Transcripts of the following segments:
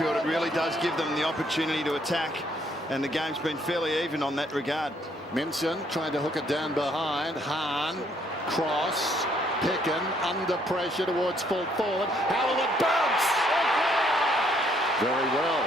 midfield, it really does give them the opportunity to attack, and the game's been fairly even on that regard. Minson trying to hook it down behind. Hahn, cross, Picken under pressure towards full forward. How will it bounce? Very well.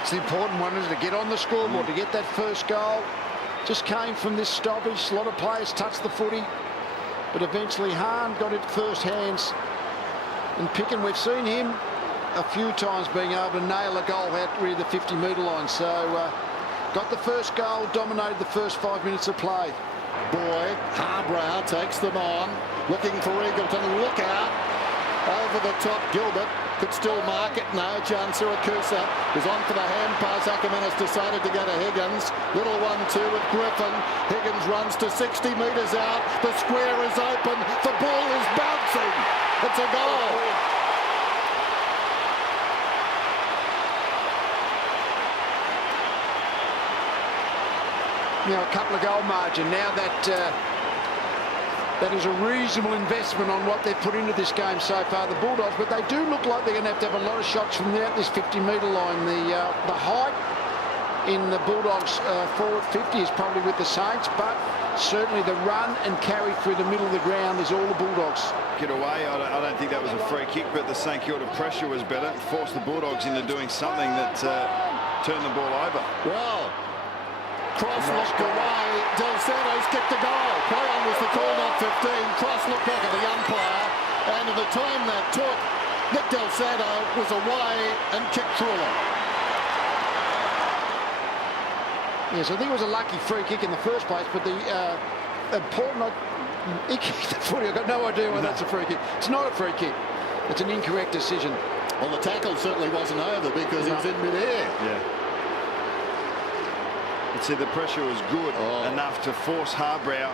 It's the important one, is to get on the scoreboard, to get that first goal. Just came from this stoppage. A lot of players touched the footy, but eventually Hahn got it first hands. And Picken, we've seen him a few times being able to nail a goal out really the 50-metre line. So got the first goal, dominated the first 5 minutes of play. Boyd, Harbrow takes them on, looking for Eagleton. Look out. Over the top, Gilbert could still mark it. No chance. Siracusa is on for the hand pass. Ackerman has decided to go to Higgins. Little 1-2 with Griffin. Higgins runs to 60 metres out. The square is open. The ball is bouncing. It's a goal. Now a couple of goal margin. Now that is a reasonable investment on what they've put into this game so far, the Bulldogs, but they do look like they're going to have a lot of shots from out this 50-metre line. The height in the Bulldogs forward 50 is probably with the Saints, but certainly the run and carry through the middle of the ground is all the Bulldogs. Get away. I don't think that was a free kick, but the St Kilda pressure was better. It forced the Bulldogs into doing something that turned the ball over. Well, Cross looked away. Del Santos kicked the goal. Play on was the call, not 15. Cross looked back at the umpire, and at the time that took, Nick Del Santo was away and kicked truly. Yes, I think it was a lucky free kick in the first place, but the important, he kicked the footy. I've got no idea why that's a free kick. It's not a free kick. It's an incorrect decision. Well, the tackle certainly wasn't over because he was in mid-air. Yeah. See, the pressure was good enough to force Harbrow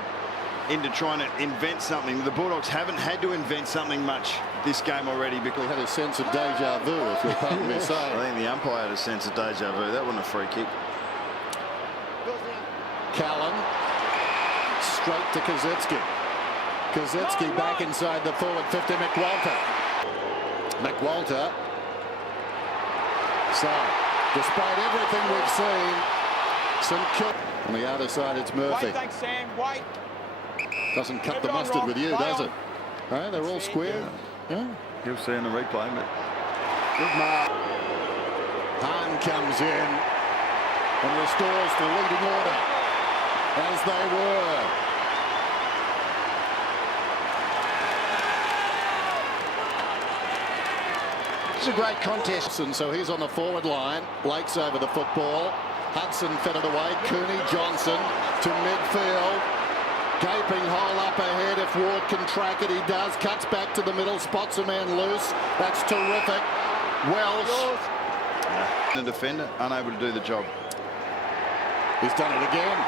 into trying to invent something. The Bulldogs haven't had to invent something much this game already because had a sense of deja vu, if you'll pardon me saying. I think the umpire had a sense of deja vu. That wasn't a free kick. Callan straight to Kazetsky. Kazetsky back inside the forward 50. McWalter. So, despite everything we've seen, St.Kilda. On the outer side, it's Murphy. White, thanks, Sam. White. Doesn't cut the mustard with you, does it? Right, they're all square. Yeah. You'll see in the replay, but Good mark. Hahn comes in and restores the leading order as they were. It's a great contest. And so he's on the forward line. Blake's over the football. Hudson fed it away. Cooney Johnson to midfield. Gaping hole up ahead. If Ward can track it, he does. Cuts back to the middle. Spots a man loose. That's terrific. Welsh. the defender unable to do the job. He's done it again.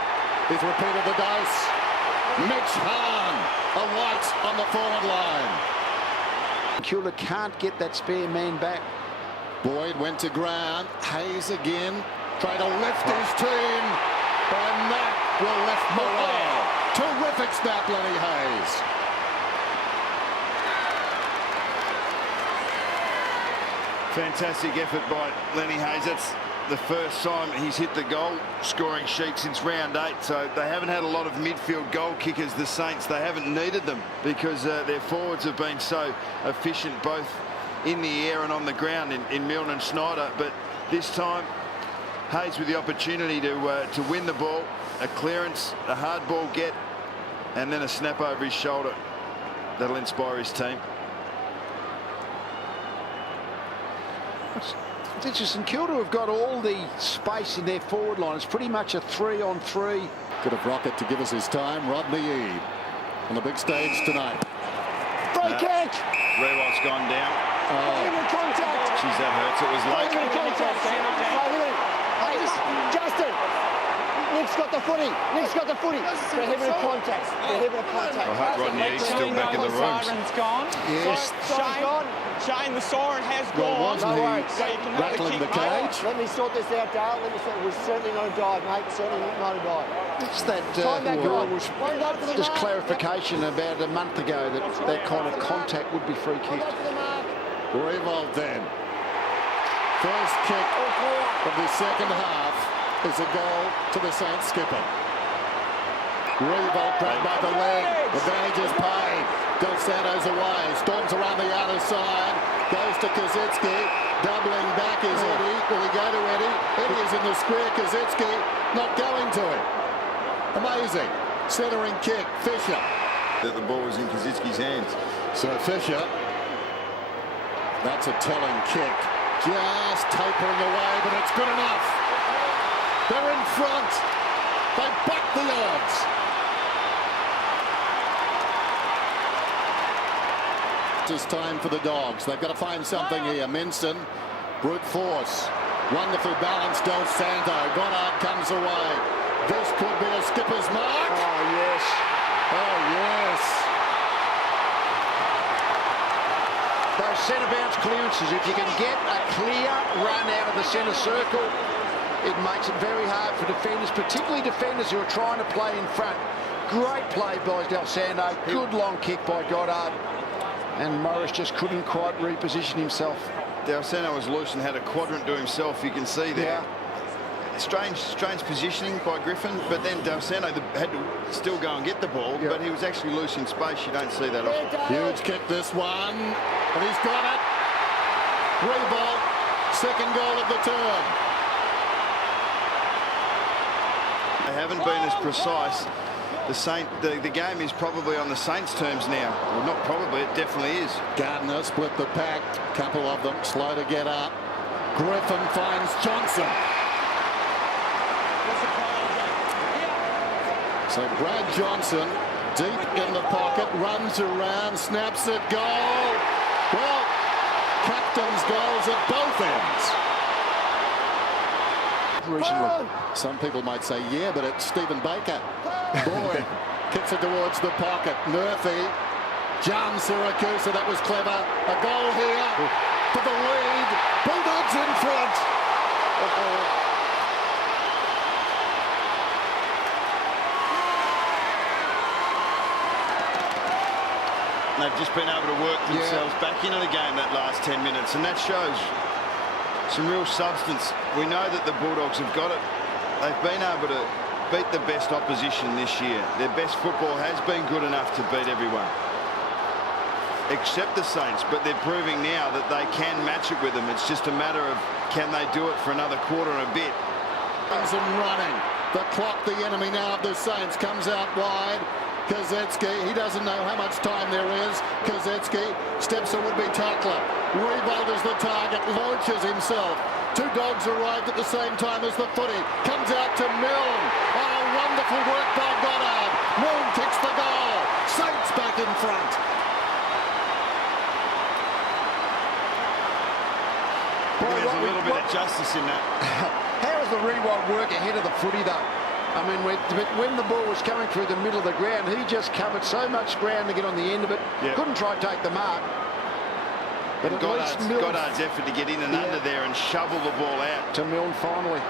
He's repeated the dose. Mitch Hahn, a white on the forward line. Kilda can't get that spare man back. Boyd went to ground. Hayes again. Trying to lift his team. And that will lift morale. Terrific snap, Lenny Hayes. Fantastic effort by Lenny Hayes. That's the first time he's hit the goal scoring sheet since round 8. So they haven't had a lot of midfield goal kickers, the Saints. They haven't needed them because their forwards have been so efficient both in the air and on the ground in Milne and Snyder. But this time Hayes with the opportunity to win the ball, a clearance, a hard ball get, and then a snap over his shoulder. That'll inspire his team. It's interesting. Kilda have got all the space in their forward line. It's pretty much a 3-on-3. Could have Rocket to give us his time. Rodney Eade on the big stage tonight. Free kick! Rewalt's gone down. Contact! Geez, that hurts. It was late. Justin, Nick's got the footy. Nick's got the footy. Prohibited contact. Prohibited contact. I hope Rodney Ead's still back in the rooms. Siren's gone. Yes. Shane, the siren has Well, gone. wasn't No he worries. So you can have rattling the the kick. cage? Let me sort this out, Dale. Let me sort. We're certainly not a dive, mate. Certainly not a dive. It's that Time that rule goal. was One goal for the just mark. clarification about a month ago that that kind of contact would be free One kick. goal for the mark. Revolt then. First kick of the second half is a goal to the Saints skipper. Revolt grabbed by the leg. Advantage is paid. Dos Santos away. Storms around the outer side. Goes to Kazitsky. Doubling back is Eddie. Will he go to Eddie? Eddie is in the square. Kazitsky not going to him. Amazing. Centering kick. Fisher. That the ball was in Kazitsky's hands. So Fisher. That's a telling kick. Just tapering away, but it's good enough. They're in front. They buck the odds. It's time for the Dogs. They've got to find something here. Minson, brute force. Wonderful balance, Dos Santo. Goddard comes away. This could be a skipper's mark. Oh, yes. Oh, yes. Those centre bounce clearances, if you can get a clear run out of the centre circle, it makes it very hard for defenders, particularly defenders who are trying to play in front. Great play by Del Santo. Good long kick by Goddard. And Morris just couldn't quite reposition himself. Del Santo was loose and had a quadrant to himself, you can see there. Yeah. Strange positioning by Griffin, but then Del Santo had to still go and get the ball, but he was actually loose in space. You don't see that often. Huge kick this one, and he's got it. Revolt, second goal of the term. They haven't been as precise. The game is probably on the Saints' terms now. Well, not probably, it definitely is. Gardner split the pack, couple of them slow to get up. Griffin finds Johnson. So Brad Johnson, deep in the pocket, runs around, snaps it, goal. Well, captain's goals at both ends. Some people might say, yeah, but it's Stephen Baker. Boyd kicks it towards the pocket. Murphy, John Syracuse, that was clever. A goal here for the lead. Bulldogs in front. They've just been able to work themselves back into the game that last 10 minutes, and that shows some real substance. We know that the Bulldogs have got it. They've been able to beat the best opposition this year. Their best football has been good enough to beat everyone, except the Saints, but they're proving now that they can match it with them. It's just a matter of can they do it for another quarter and a bit. And running. The clock, the enemy now of the Saints, comes out wide. Kazetsky, he doesn't know how much time there is. Kazetsky steps a would-be tackler. Revolt is the target, launches himself. Two Dogs arrived at the same time as the footy. Comes out to Milne. Oh, wonderful work by Goddard. Milne kicks the goal. Saints back in front. There's a little bit of justice in that. How does the rewind work ahead of the footy, though? I mean, when the ball was coming through the middle of the ground, he just covered so much ground to get on the end of it. Couldn't try to take the mark. But Goddard's effort to get in and under there and shovel the ball out. To Milne finally.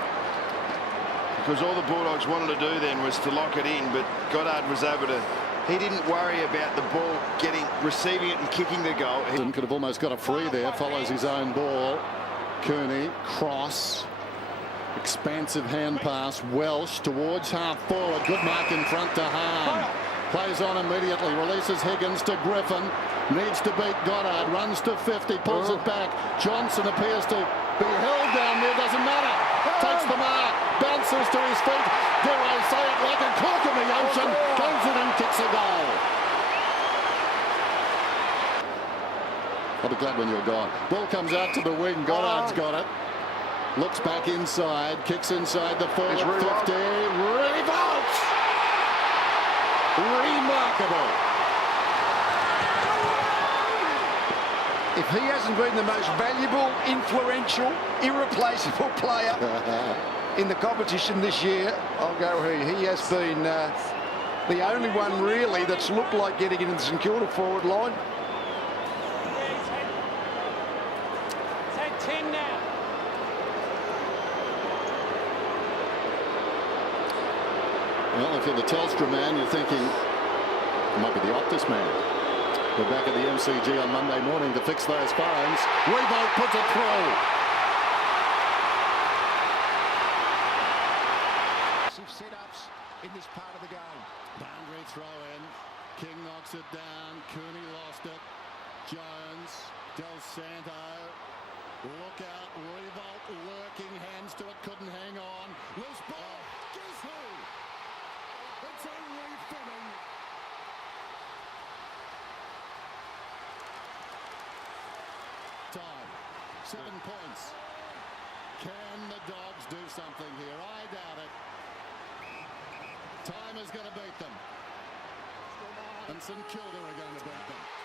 Because all the Bulldogs wanted to do then was to lock it in, but Goddard was able to... He didn't worry about the ball receiving it and kicking the goal. He Could have almost got a free there. Follows his own ball. Cooney, cross. Expansive hand pass. Welsh towards half forward. Good mark in front to Hahn. Plays on immediately. Releases Higgins to Griffin. Needs to beat Goddard. Runs to 50. Pulls it back. Johnson appears to be held down there. Doesn't matter. Takes the mark. Bounces to his feet. Dare I say it, like a cork in the ocean. Goes in and kicks a goal. I'll be glad when you're gone. Ball comes out to the wing. Goddard's got it. Looks back inside. Kicks inside the forward 50. Revolt! Remarkable. If he hasn't been the most valuable, influential, irreplaceable player in the competition this year, I'll go he has been the only one really that's looked like getting into the St Kilda forward line. Take 10 now. Well, if you're the Telstra man, you're thinking it might be the Optus man. We're back at the MCG on Monday morning to fix those phones. Revolt puts it through. Setups in this part of the game. Boundary throw in. King knocks it down. Cooney lost it. Jones. Del Santo. Look out. Revolt lurking. Hands to it. Couldn't hang on. Loose ball. Guess who? It's only fitting. Time. 7 points. Can the Dogs do something here? I doubt it. Time is going to beat them. And St Kilda are going to beat them.